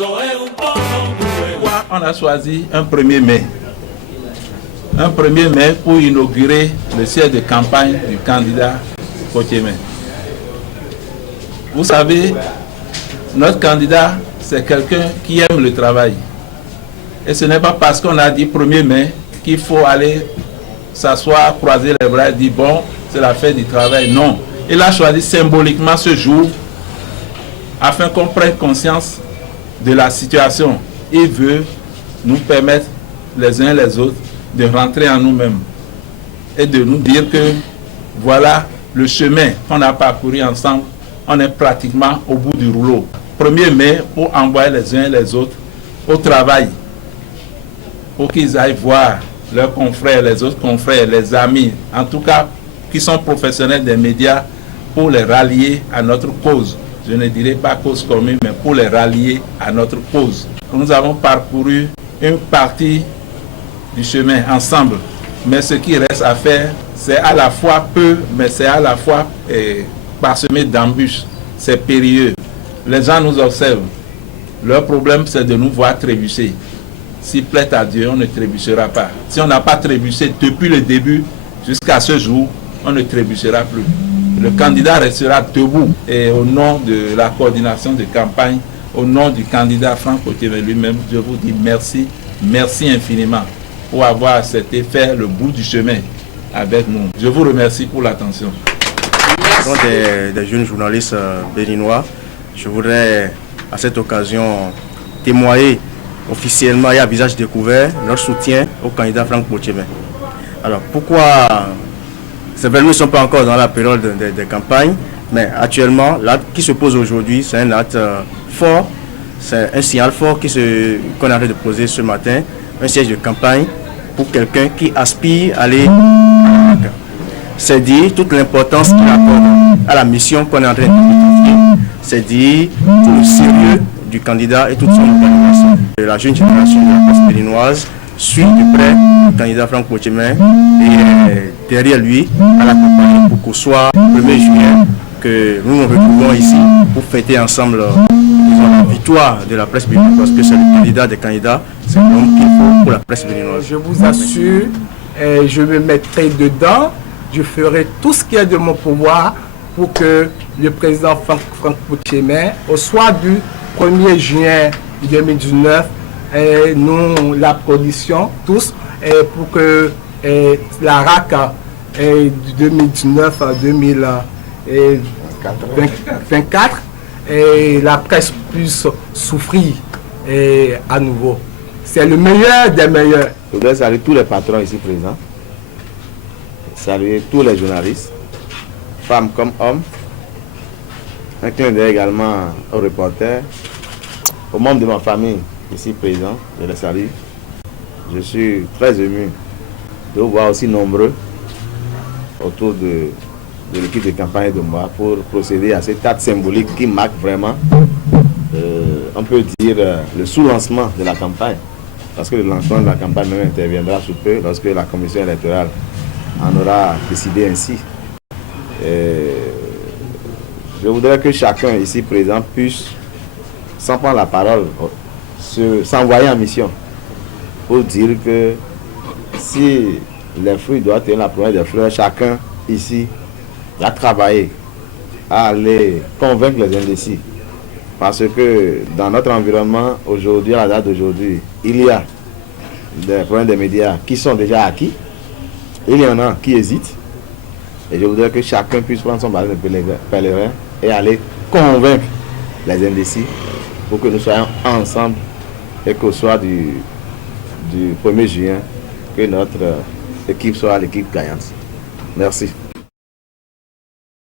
Pourquoi on a choisi un 1er mai? Un 1er mai pour inaugurer le siège de campagne du candidat Potiemé. Vous savez, notre candidat, c'est quelqu'un qui aime le travail. Et ce n'est pas parce qu'on a dit 1er mai qu'il faut aller s'asseoir, croiser les bras et dire bon, c'est la fête du travail. Non. Il a choisi symboliquement ce jour afin qu'on prenne conscience de la situation. Il veut nous permettre les uns les autres de rentrer en nous-mêmes et de nous dire que voilà le chemin qu'on a parcouru ensemble. On est pratiquement au bout du rouleau. 1er mai pour envoyer les uns les autres au travail, pour qu'ils aillent voir leurs confrères, les autres confrères, les amis, en tout cas qui sont professionnels des médias, pour les rallier à notre cause. Je ne dirais pas cause commune, mais pour les rallier à notre cause. Nous avons parcouru une partie du chemin ensemble, mais ce qui reste à faire, c'est à la fois peu, mais c'est à la fois parsemé d'embûches. C'est périlleux. Les gens nous observent. Leur problème, c'est de nous voir trébucher. S'il plaît à Dieu, on ne trébuchera pas. Si on n'a pas trébuché depuis le début jusqu'à ce jour, on ne trébuchera plus. Le candidat restera debout. Et au nom de la coordination de campagne, au nom du candidat Franck Potiemé lui-même, je vous dis merci, merci infiniment pour avoir accepté faire le bout du chemin avec nous. Je vous remercie pour l'attention. Au nom des jeunes journalistes béninois, je voudrais à cette occasion témoigner officiellement et à visage découvert notre soutien au candidat Franck Potiemé. Alors pourquoi ces événements ne sont pas encore dans la période de campagne, mais actuellement, l'acte qui se pose aujourd'hui, c'est un acte fort, c'est un signal fort qu'on est en train de poser ce matin, un siège de campagne pour quelqu'un qui aspire à aller à la. C'est dire toute l'importance qu'il accorde à la mission qu'on est en train d'identifier, c'est dire tout le sérieux du candidat et toute son organisation. La jeune génération de la presse béninoise suit de près le candidat Franck Potiemé et derrière lui à la campagne pour qu'au soir 1er juillet que nous nous retrouvons ici pour fêter ensemble la victoire de la presse béninoise, parce que c'est le candidat des candidats, c'est l'homme qu'il faut pour la presse béninoise. Je vous assure, je me mettrai dedans, je ferai tout ce qui est de mon pouvoir pour que le président Franck Potiemé, au soir du 1er juin 2019, nous l'applaudissions tous pour que la RAC 2019 à 2024 et la presse puisse souffrir à nouveau. C'est le meilleur des meilleurs. Je voudrais saluer tous les patrons ici présents, saluer tous les journalistes, femmes comme hommes. Un clin d'œil également aux reporters, aux membres de ma famille ici présents, je les salue. Je suis très ému de vous voir aussi nombreux autour de l'équipe de campagne de moi pour procéder à cet acte symbolique qui marque vraiment, on peut dire, le sous-lancement de la campagne. Parce que le lancement de la campagne même interviendra sous peu lorsque la commission électorale en aura décidé ainsi. Je voudrais que chacun ici présent puisse, sans prendre la parole, s'envoyer en mission pour dire que si les fruits doivent tenir la promesse des fleurs, chacun ici a travaillé à aller convaincre les indécis. Parce que dans notre environnement, aujourd'hui, à la date d'aujourd'hui, il y a des problèmes des médias qui sont déjà acquis. Il y en a qui hésitent. Et je voudrais que chacun puisse prendre son bâton de pèlerin et aller convaincre les indécis pour que nous soyons ensemble et qu'au soir du 1er juin, que notre équipe soit l'équipe gagnante. Merci.